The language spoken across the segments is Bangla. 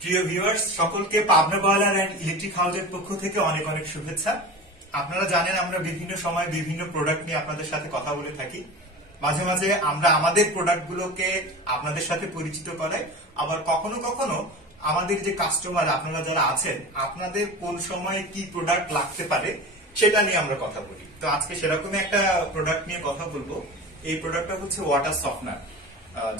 প্রিয় ভিউয়ার্স, সকলকে পাবনা বয়লার এন্ড ইলেকট্রিক হাউসের পক্ষ থেকে অনেক অনেক শুভেচ্ছা। আপনারা জানেন আমরা বিভিন্ন সময় বিভিন্ন প্রোডাক্ট নিয়ে আপনাদের সাথে কথা বলে থাকি। মাঝে মাঝে আমরা আমাদের প্রোডাক্টগুলোকে আপনাদের সাথে পরিচিত করাই, আবার কখনো কখনো আমাদের যে কাস্টমার আপনারা যারা আছেন আপনাদের কোন সময় কি প্রোডাক্ট লাগতে পারে সেটা নিয়ে আমরা কথা বলি। তো আজকে সেরকমই একটা প্রোডাক্ট নিয়ে কথা বলবো। এই প্রোডাক্টটা হচ্ছে ওয়াটার সফটনার।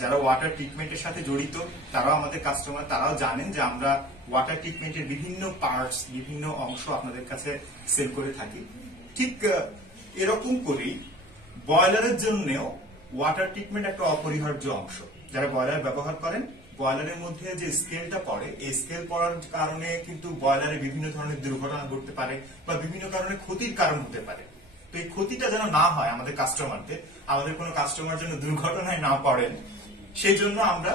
যারা ওয়াটার ট্রিটমেন্টের সাথে জড়িত তারাও আমাদের কাস্টমার, তারাও জানেন যে আমরা ওয়াটার ট্রিটমেন্টের বিভিন্ন পার্টস, বিভিন্ন অংশ আপনাদের কাছে সেল করে থাকি। ঠিক এরকম করেই বয়লারের জন্যও ওয়াটার ট্রিটমেন্ট একটা অপরিহার্য অংশ। যারা বয়লার ব্যবহার করেন, বয়লারের মধ্যে যে স্কেলটা পড়ে, এই স্কেল পড়ার কারণে কিন্তু বয়লারে বিভিন্ন ধরনের দুর্ঘটনা ঘটতে পারে বা বিভিন্ন কারণে ক্ষতির কারণ হতে পারে। তো এই ক্ষতিটা যেন না হয় আমাদের কাস্টমারদের, আমাদের কোনো কাস্টমার যেন দুর্ঘটনায় না পড়েন, সেই জন্য আমরা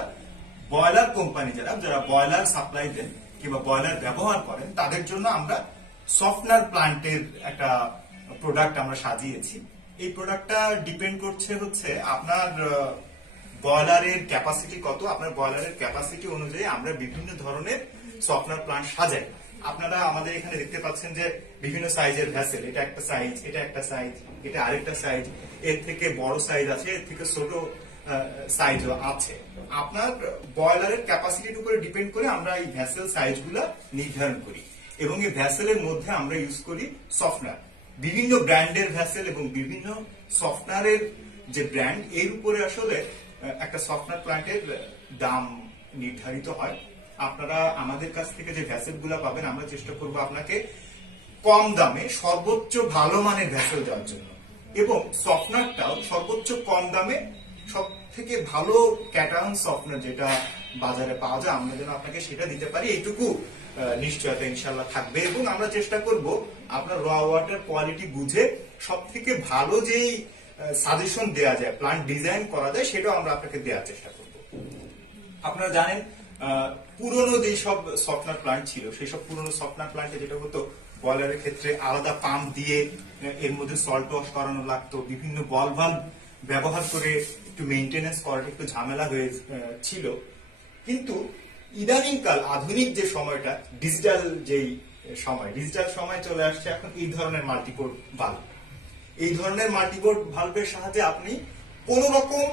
বয়লার কোম্পানি যারা বয়লার সাপ্লাই দেন কিংবা বয়লার ব্যবহার করেন তাদের জন্য আমরা সফটনার প্লান্টের একটা প্রোডাক্ট আমরা সাজিয়েছি। এই প্রোডাক্টটা ডিপেন্ড করছে হচ্ছে আপনার বয়লারের ক্যাপাসিটি কত। আপনার বয়লারের ক্যাপাসিটি অনুযায়ী আমরা বিভিন্ন ধরনের সফটনার প্লান্ট সাজাই। আপনারা আমাদের এখানে দেখতে পাচ্ছেন যে বিভিন্ন সাইজের ভ্যাসেল, এটা একটা সাইজ, এটা একটা সাইজ, এটা আরেকটা সাইজ, এর থেকে বড় সাইজ আছে, এর থেকে ছোট সাইজও আছে। আপনার বয়লারের ক্যাপাসিটির উপরে ডিপেন্ড করে আমরা এই ভ্যাসেল সাইজগুলো নির্ধারণ করি এবং এই ভ্যাসেলের মধ্যে আমরা ইউজ করি সফটনার। বিভিন্ন ব্র্যান্ডের ভ্যাসেল এবং বিভিন্ন সফটনারের যে ব্র্যান্ড, এর উপরে আসলে একটা সফটনার প্লান্টের দাম নির্ধারিত হয়। আপনারা আমাদের কাছ থেকে যে ভ্যাসেল গুলা পাবেন, আমরা চেষ্টা করবো আপনাকে কম দামে সর্বোচ্চ ভালো মানের ভ্যাসেল দেওয়ার জন্য এবং সফটনারটাও সর্বোচ্চ কম দামে সব থেকে ভালো ক্যাটায়ন সফটনার যেটা বাজারে পাওয়া যায় আমরা যেন আপনাকে সেটা দিতে পারি, এইটুকু নিশ্চয়তা ইনশাল্লাহ থাকবে। এবং আমরা চেষ্টা করব আপনার র ওয়াটার কোয়ালিটি বুঝে সব থেকে ভালো যেই সাজেশন দেওয়া যায়, প্লান্ট ডিজাইন করা যায়, সেটাও আমরা আপনাকে দেওয়ার চেষ্টা করব। আপনারা জানেন পুরনো যেই সব সফটনার প্লান্ট ছিল, সেই সব পুরনো সফটনার প্লান্টে যেটা হতো, বয়লারের ক্ষেত্রে আলাদা পাম্প দিয়ে এর মধ্যে সল্ট ওয়াশ করানো লাগতো, বিভিন্ন বল ভাল্ব ব্যবহার করে একটু মেইনটেনেন্স করাটা একটু ঝামেলা হয়ে ছিল। কিন্তু ইদানিংকাল আধুনিক যে সময়টা, ডিজিটাল সময় চলে আসছে এখন এই ধরনের মাল্টিপোর্ট ভাল্ব। এই ধরনের মাল্টিপোর্ট ভাল্বের সাহায্যে আপনি কোন রকম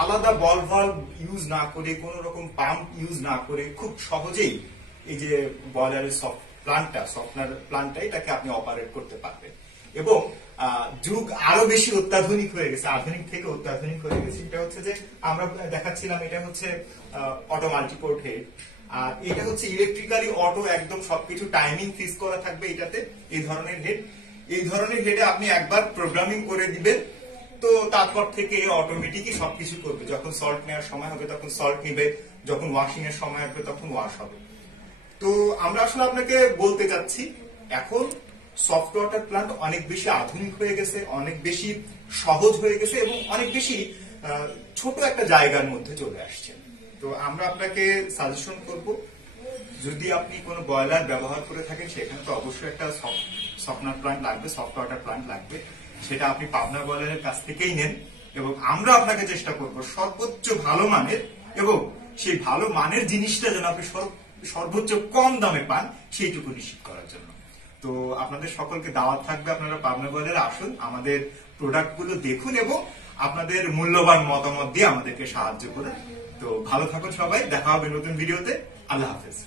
আলাদা বল ভাল্ব ইউজ না করে, কোন রকম পাম্প ইউজ না করে খুব সহজেই এই যে বয়লারের সফটনার প্লান্টটা এটাকে আপনি অপারেট করতে পারবেন। এবং যুগ আরো বেশি অত্যাধুনিক হয়ে গেছে, আধুনিক থেকে অত্যাধুনিক হয়ে গেছে। এটা হচ্ছে যে আমরা দেখাচ্ছিলাম, এটা হচ্ছে অটো মাল্টিপোর্ট হেড, আর এটা হচ্ছে ইলেকট্রিক্যালি অটো, একদম সবকিছু টাইমিং ফিক্স করা থাকবে এটাতে। এই ধরনের হেড, এই ধরনের হেডে আপনি একবার প্রোগ্রামিং করে দিবেন, তো তারপর থেকে অটোমেটিকই সবকিছু করবে। যখন সল্ট নেওয়ার সময় হবে তখন সল্ট নিবে, যখন ওয়াশিং এর সময় হবে তখন ওয়াশ হবে। তো আমরা আসলে আপনাকে বলতে চাচ্ছি, এখন সফট ওয়াটার প্লান্ট অনেক বেশি আধুনিক হয়ে গেছে, অনেক বেশি সহজ হয়ে গেছে এবং অনেক বেশি ছোট একটা জায়গার মধ্যে চলে আসছে। তো আমরা আপনাকে সাজেশন করব, যদি আপনি কোনো বয়লার ব্যবহার করে থাকেন সেখানে তো অবশ্যই একটা সফটনার প্লান্ট লাগবে, সফট ওয়াটার প্লান্ট লাগবে। সেটা আপনি পাবনা বয়লারের কাছ থেকেই নেন এবং আমরা আপনাকে চেষ্টা করব সর্বোচ্চ ভালো মানের, এবং সেই ভালো মানের জিনিসটা যেন আপনি সর্বোচ্চ কম দামে পান সেইটুকু নিশ্চিত করার জন্য। তো আপনাদের সকলকে দাওয়াত থাকবে, আপনারা পাবনা বয়লারে আসুন, আমাদের প্রোডাক্ট গুলো দেখুন এবং আপনাদের মূল্যবান মতামত দিয়ে আমাদেরকে সাহায্য করুন। তো ভালো থাকুন সবাই, দেখা হবে নতুন ভিডিওতে। আল্লাহ হাফেজ।